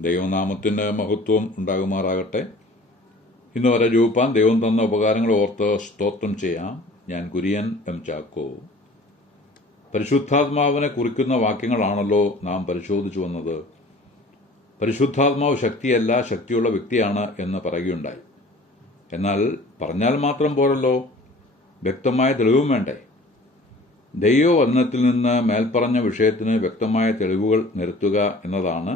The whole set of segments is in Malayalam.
ദൈവനാമത്തിന് മഹത്വം ഉണ്ടാകുമാറാകട്ടെ. ഇന്ന് വരെ ജൂപ്പാൻ ദൈവം തന്ന ഉപകാരങ്ങൾ ഓർത്ത് സ്തോത്രം ചെയ്യാം. ഞാൻ കുര്യൻ എം ചാക്കോ. പരിശുദ്ധാത്മാവിനെ കുറിക്കുന്ന വാക്യങ്ങളാണല്ലോ നാം പരിശോധിച്ചു വന്നത്. പരിശുദ്ധാത്മാവ് ശക്തിയല്ല, ശക്തിയുള്ള വ്യക്തിയാണ് എന്ന് പറയുകയുണ്ടായി. എന്നാൽ പറഞ്ഞാൽ മാത്രം പോരല്ലോ, വ്യക്തമായ തെളിവും വേണ്ടേ? ദൈവവചനത്തിൽ നിന്ന് മേൽപ്പറഞ്ഞ വിഷയത്തിന് വ്യക്തമായ തെളിവുകൾ നിരത്തുക എന്നതാണ്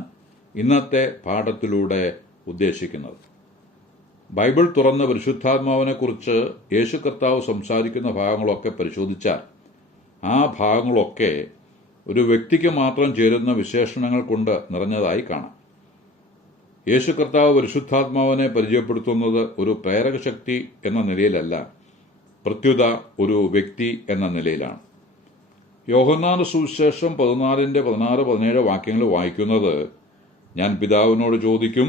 ഇന്നത്തെ പാഠത്തിലൂടെ ഉദ്ദേശിക്കുന്നത്. ബൈബിൾ തുറന്ന് പരിശുദ്ധാത്മാവിനെക്കുറിച്ച് യേശു കർത്താവ് സംസാരിക്കുന്ന ഭാഗങ്ങളൊക്കെ പരിശോധിച്ചാൽ ആ ഭാഗങ്ങളൊക്കെ ഒരു വ്യക്തിക്ക് മാത്രം ചേരുന്ന വിശേഷണങ്ങൾ കൊണ്ട് നിറഞ്ഞതായി കാണാം. യേശു കർത്താവ് പരിശുദ്ധാത്മാവിനെ പരിചയപ്പെടുത്തുന്നത് ഒരു പ്രേരകശക്തി എന്ന നിലയിലല്ല, പ്രത്യുത ഒരു വ്യക്തി എന്ന നിലയിലാണ്. യോഹന്നാന്റെ സുവിശേഷം 14-16-17 വാക്യങ്ങൾ വായിക്കുന്നത്, ഞാൻ പിതാവിനോട് ചോദിക്കും,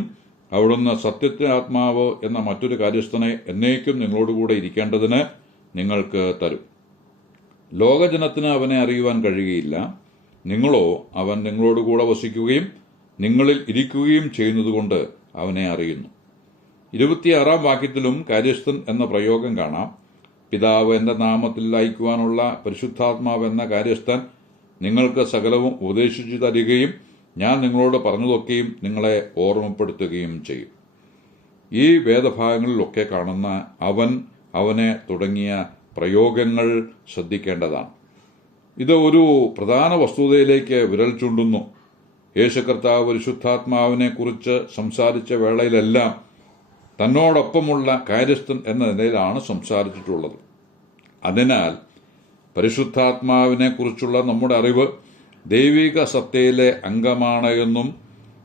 അവിടുന്ന് സത്യത്തിന്റെ ആത്മാവ് എന്ന മറ്റൊരു കാര്യസ്ഥനെ എന്നേക്കും നിങ്ങളോടുകൂടെ ഇരിക്കേണ്ടതിന് നിങ്ങൾക്ക് തരും. ലോകജനത്തിന് അവനെ അറിയുവാൻ കഴിയുകയില്ല, നിങ്ങളോ അവൻ നിങ്ങളോടുകൂടെ വസിക്കുകയും നിങ്ങളിൽ ഇരിക്കുകയും ചെയ്യുന്നതുകൊണ്ട് അവനെ അറിയുന്നു. 26 വാക്യത്തിലും കാര്യസ്ഥൻ എന്ന പ്രയോഗം കാണാം. പിതാവ് എന്റെ നാമത്തിൽ അയക്കുവാനുള്ള പരിശുദ്ധാത്മാവ് എന്ന കാര്യസ്ഥൻ നിങ്ങൾക്ക് സകലവും ഉപദേശിച്ചു തരികയും ഞാൻ നിങ്ങളോട് പറഞ്ഞതൊക്കെയും നിങ്ങളെ ഓർമ്മപ്പെടുത്തുകയും ചെയ്യും. ഈ വേദഭാഗങ്ങളിലൊക്കെ കാണുന്ന അവൻ, അവനെ തുടങ്ങിയ പ്രയോഗങ്ങൾ ശ്രദ്ധിക്കേണ്ടതാണ്. ഇത് ഒരു പ്രധാന വസ്തുതയിലേക്ക് വിരൽ ചൂണ്ടുന്നു. യേശു കർത്താവ് പരിശുദ്ധാത്മാവിനെ കുറിച്ച് സംസാരിച്ച വേളയിലെല്ലാം തന്നോടൊപ്പമുള്ള കാര്യസ്ഥൻ എന്ന നിലയിലാണ് സംസാരിച്ചിട്ടുള്ളത്. അതിനാൽ പരിശുദ്ധാത്മാവിനെ കുറിച്ചുള്ള നമ്മുടെ അറിവ് ദൈവിക സത്തയിലെ അംഗമാണ് എന്നും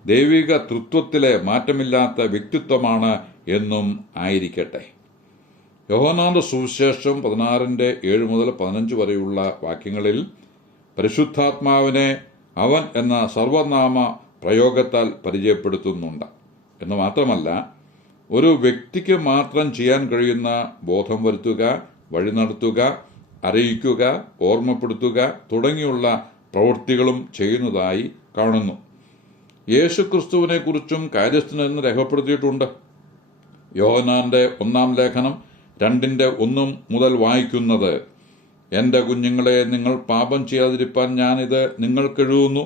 ദൈവിക തൃത്വത്തിലെ മാറ്റമില്ലാത്ത വ്യക്തിത്വമാണ് എന്നും ആയിരിക്കട്ടെ. യോഹന്നാന്റെ സുവിശേഷം 16-7-15 വരെയുള്ള വാക്യങ്ങളിൽ പരിശുദ്ധാത്മാവിനെ അവൻ എന്ന സർവനാമ പ്രയോഗത്താൽ പരിചയപ്പെടുത്തുന്നുണ്ട്. എന്ന് മാത്രമല്ല, ഒരു വ്യക്തിക്ക് മാത്രം ചെയ്യാൻ കഴിയുന്ന ബോധം വരുത്തുക, വഴി നടത്തുക, അറിയിക്കുക, ഓർമ്മപ്പെടുത്തുക തുടങ്ങിയുള്ള പ്രവൃത്തികളും ചെയ്യുന്നതായി കാണുന്നു. യേശുക്രിസ്തുവിനെ കുറിച്ചും കാര്യസ്ഥനെന്ന് രേഖപ്പെടുത്തിയിട്ടുണ്ട്. യോഹന്നാന്റെ 1 ലേഖനം 2:1 മുതൽ വായിക്കുന്നത്, എന്റെ കുഞ്ഞുങ്ങളെ, നിങ്ങൾ പാപം ചെയ്യാതിരിപ്പാൻ ഞാനിത് നിങ്ങൾക്കെഴുതുന്നു.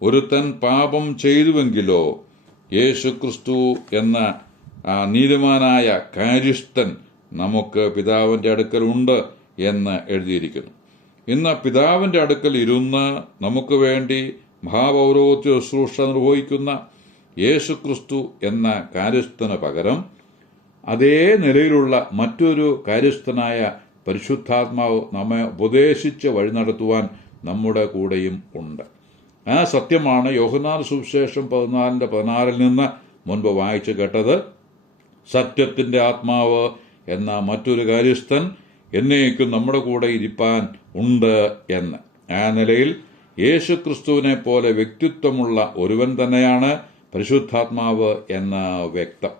ഒരുത്തൻ പാപം ചെയ്തുവെങ്കിലോ യേശുക്രിസ്തു എന്ന നീതിമാനായ കാര്യസ്ഥൻ നമുക്ക് പിതാവിന്റെ അടുക്കൽ ഉണ്ട് എന്ന് എഴുതിയിരിക്കുന്നു. ഇന്ന് പിതാവിന്റെ അടുക്കൽ ഇരുന്ന് നമുക്ക് വേണ്ടി മഹാപൗരോഹിത്യ ശുശ്രൂഷ നിർവഹിക്കുന്ന യേശുക്രിസ്തു എന്ന കാര്യസ്ഥന് പകരം അതേ നിലയിലുള്ള മറ്റൊരു കാര്യസ്ഥനായ പരിശുദ്ധാത്മാവ് നമ്മെ ഉപദേശിച്ച് വഴി നടത്തുവാൻ നമ്മുടെ കൂടെയും ഉണ്ട്. ആ സത്യമാണ് യോഹന്നാൻ സുവിശേഷം 14-16 നിന്ന് മുൻപ് വായിച്ചു കേട്ടത്. സത്യത്തിന്റെ ആത്മാവ് എന്ന മറ്റൊരു കാര്യസ്ഥൻ എന്നേക്കും നമ്മുടെ കൂടെ ഇരിപ്പാൻ ഉണ്ട് എന്ന്. ആ നിലയിൽ യേശുക്രിസ്തുവിനെ പോലെ വ്യക്തിത്വമുള്ള ഒരുവൻ തന്നെയാണ് പരിശുദ്ധാത്മാവ് എന്ന വ്യക്തം.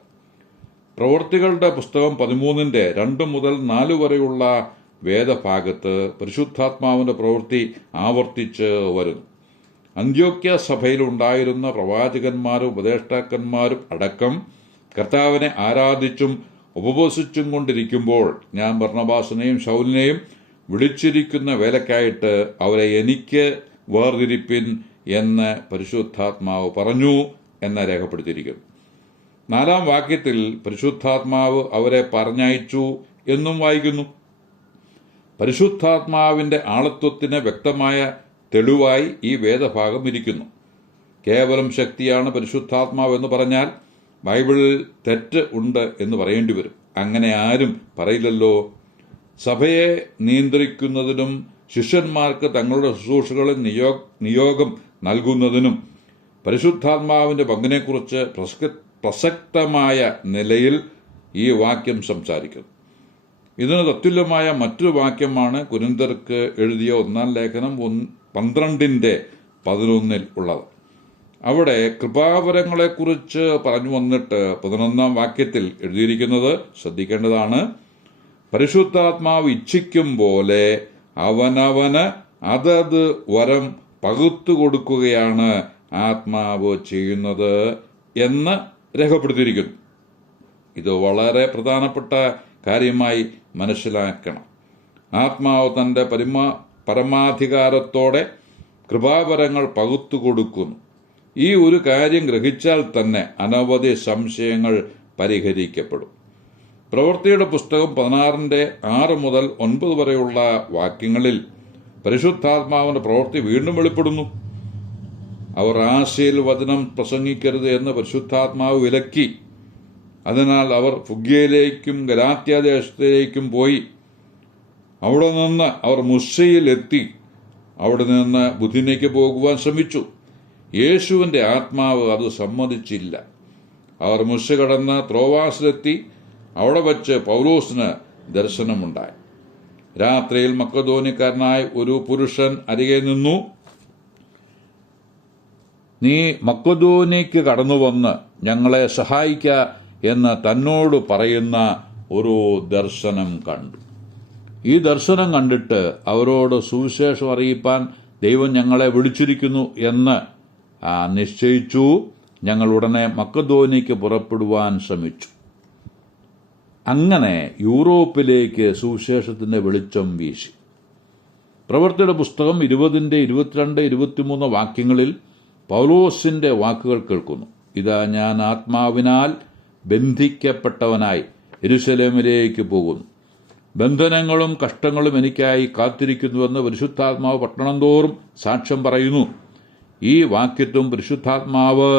പ്രവൃത്തികളുടെ പുസ്തകം 13-2-4 വരെയുള്ള വേദഭാഗത്ത് പരിശുദ്ധാത്മാവിന്റെ പ്രവൃത്തി ആവർത്തിച്ച് വരുന്നു. അന്ത്യോക്യ സഭയിലുണ്ടായിരുന്ന പ്രവാചകന്മാരും ഉപദേഷ്ടാക്കന്മാരും അടക്കം കർത്താവിനെ ആരാധിച്ചും ഉപവസിച്ചും കൊണ്ടിരിക്കുമ്പോൾ ഞാൻ ബർന്നബാസിനെയും ശൗലിനെയും വിളിച്ചിരിക്കുന്ന വേലക്കായിട്ട് അവരെ എനിക്ക് വേർതിരിപ്പിൻ എന്ന് പരിശുദ്ധാത്മാവ് പറഞ്ഞു എന്ന് രേഖപ്പെടുത്തിയിരിക്കുന്നു. 4 വാക്യത്തിൽ പരിശുദ്ധാത്മാവ് അവരെ പറഞ്ഞയച്ചു എന്നും വായിക്കുന്നു. പരിശുദ്ധാത്മാവിന്റെ ആളത്വത്തിന് വ്യക്തമായ തെളിവായി ഈ വേദഭാഗം ഇരിക്കുന്നു. കേവലം ശക്തിയാണ് പരിശുദ്ധാത്മാവ് എന്ന് പറഞ്ഞാൽ ബൈബിളിൽ തെറ്റ് ഉണ്ട് എന്ന് പറയേണ്ടി വരും. അങ്ങനെ ആരും പറയില്ലല്ലോ. സഭയെ നിയന്ത്രിക്കുന്നതിനും ശിഷ്യന്മാർക്ക് തങ്ങളുടെ ശുശ്രൂഷകളിൽ നിയോഗം നൽകുന്നതിനും പരിശുദ്ധാത്മാവിന്റെ പങ്കിനെക്കുറിച്ച് പ്രസക്തമായ നിലയിൽ ഈ വാക്യം സംസാരിക്കുന്നു. ഇതിന് തത്തുല്യമായ മറ്റൊരു വാക്യമാണ് കൊരിന്ത്യർക്ക് എഴുതിയ 1 ലേഖനം 12-11 ഉള്ളത്. അവിടെ കൃപാവരങ്ങളെക്കുറിച്ച് പറഞ്ഞു വന്നിട്ട് 11 വാക്യത്തിൽ എഴുതിയിരിക്കുന്നത് ശ്രദ്ധിക്കേണ്ടതാണ്. പരിശുദ്ധാത്മാവ് ഇച്ഛിക്കും പോലെ അവനവന് അതത് വരം പകുത്തു കൊടുക്കുകയാണ് ആത്മാവ് ചെയ്യുന്നത് എന്ന് രേഖപ്പെടുത്തിയിരിക്കുന്നു. ഇത് വളരെ പ്രധാനപ്പെട്ട കാര്യമായി മനസ്സിലാക്കണം. ആത്മാവ് തൻ്റെ പരമാധികാരത്തോടെ കൃപാവരങ്ങൾ പകുത്തു കൊടുക്കുന്നു. ഈ ഒരു കാര്യം ഗ്രഹിച്ചാൽ തന്നെ അനവധി സംശയങ്ങൾ പരിഹരിക്കപ്പെടും. പ്രവൃത്തിയുടെ പുസ്തകം 16:6 മുതൽ 9 വരെയുള്ള വാക്യങ്ങളിൽ പരിശുദ്ധാത്മാവിന്റെ പ്രവൃത്തി വീണ്ടും വെളിപ്പെടുന്നു. അവർ ആശയിൽ വചനം പ്രസംഗിക്കരുത് എന്ന് പരിശുദ്ധാത്മാവ് വിലക്കി. അതിനാൽ അവർ ഫുഗ്യയിലേക്കും ഗലാത്യാദേശത്തിലേക്കും പോയി. അവിടെ നിന്ന് അവർ മുസ്സയിലെത്തി. അവിടെ നിന്ന് ബുദ്ധിനയ്ക്ക് പോകുവാൻ ശ്രമിച്ചു. യേശുവിൻ്റെ ആത്മാവ് അത് സമ്മതിച്ചില്ല. അവർ മുസ്സ കടന്ന് ത്രോവാസിലെത്തി. അവിടെ വച്ച് പൗലോസിന് ദർശനമുണ്ടായി. രാത്രിയിൽ മക്കദോന്യക്കാരനായ ഒരു പുരുഷൻ അരികെ നിന്നു. നീ മക്കദോന്യയ്ക്ക് കടന്നുവന്ന് ഞങ്ങളെ സഹായിക്ക എന്ന് തന്നോട് പറയുന്ന ഒരു ദർശനം കണ്ടു. ഈ ദർശനം കണ്ടിട്ട് അവരോട് സുവിശേഷം അറിയിപ്പാൻ ദൈവം ഞങ്ങളെ വിളിച്ചിരിക്കുന്നു എന്ന് നിശ്ചയിച്ചു. ഞങ്ങൾ ഉടനെ മക്കദോന്യയ്ക്ക് പുറപ്പെടുവാൻ ശ്രമിച്ചു. അങ്ങനെ യൂറോപ്പിലേക്ക് സുവിശേഷത്തിന്റെ വെളിച്ചം വീശി. പ്രവൃത്തിയുടെ പുസ്തകം 20, 22, 23 വാക്യങ്ങളിൽ പൗലോസിന്റെ വാക്കുകൾ കേൾക്കുന്നു. ഇതാ, ഞാൻ ആത്മാവിനാൽ ബന്ധിക്കപ്പെട്ടവനായി യെരുശലേമിലേക്ക് പോകുന്നു. ബന്ധനങ്ങളും കഷ്ടങ്ങളും എനിക്കായി കാത്തിരിക്കുന്നുവെന്ന് പരിശുദ്ധാത്മാവ് പട്ടണം തോറും സാക്ഷ്യം പറയുന്നു. ഈ വാക്യത്വം പരിശുദ്ധാത്മാവ്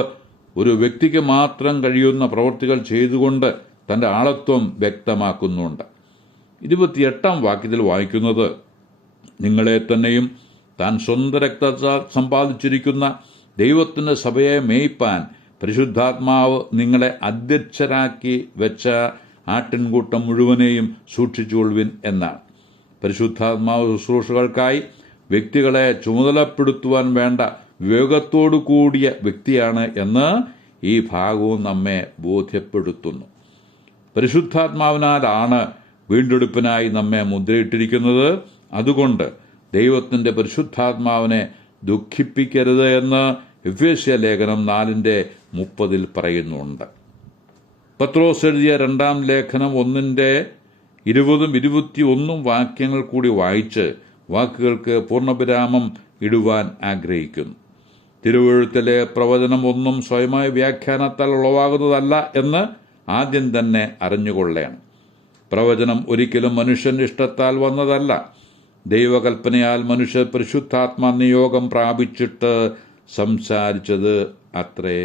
ഒരു വ്യക്തിക്ക് മാത്രം കഴിയുന്ന പ്രവൃത്തികൾ ചെയ്തുകൊണ്ട് തൻ്റെ ആളത്വം വ്യക്തമാക്കുന്നുണ്ട്. 28 വാക്യത്തിൽ വായിക്കുന്നത്, നിങ്ങളെ തന്നെയും താൻ സ്വന്തം രക്തത്താൽ സമ്പാദിച്ചിരിക്കുന്ന ദൈവത്തിൻ്റെ സഭയെ മേയ്പ്പാൻ പരിശുദ്ധാത്മാവ് നിങ്ങളെ അധ്യക്ഷരാക്കി വെച്ച ആട്ടിൻകൂട്ടം മുഴുവനെയും സൂക്ഷിച്ചുകൊള്ളുവിൻ എന്നാണ്. പരിശുദ്ധാത്മാവ് ശുശ്രൂഷകൾക്കായി വ്യക്തികളെ ചുമതലപ്പെടുത്തുവാൻ വേണ്ട വിവേകത്തോടു കൂടിയ വ്യക്തിയാണ് എന്ന് ഈ ഭാഗവും നമ്മെ ബോധ്യപ്പെടുത്തുന്നു. പരിശുദ്ധാത്മാവിനാലാണ് വീണ്ടെടുപ്പിനായി നമ്മെ മുദ്രയിട്ടിരിക്കുന്നത്. അതുകൊണ്ട് ദൈവത്തിൻ്റെ പരിശുദ്ധാത്മാവിനെ ദുഃഖിപ്പിക്കരുത് എന്ന് എഫേസ്യ ലേഖനം 4:30 പറയുന്നുണ്ട്. പത്രോസ് എഴുതിയ 2-ാം ലേഖനം 1:20-21 വാക്യങ്ങൾ കൂടി വായിച്ച് വാക്കുകൾക്ക് പൂർണ്ണവിരാമം ഇടുവാൻ ആഗ്രഹിക്കുന്നു. തിരുവെഴുത്തിലെ പ്രവചനം ഒന്നും സ്വയമായ വ്യാഖ്യാനത്താൽ ഉളവാകുന്നതല്ല എന്ന് ആദ്യം തന്നെ അറിഞ്ഞുകൊള്ളണം. പ്രവചനം ഒരിക്കലും മനുഷ്യന്റെ ഇഷ്ടത്താൽ വന്നതല്ല. ദൈവകൽപ്പനയാൽ മനുഷ്യർ പരിശുദ്ധാത്മാ നിയോഗം പ്രാപിച്ചിട്ട് സംസാരിച്ചത് അത്രേ.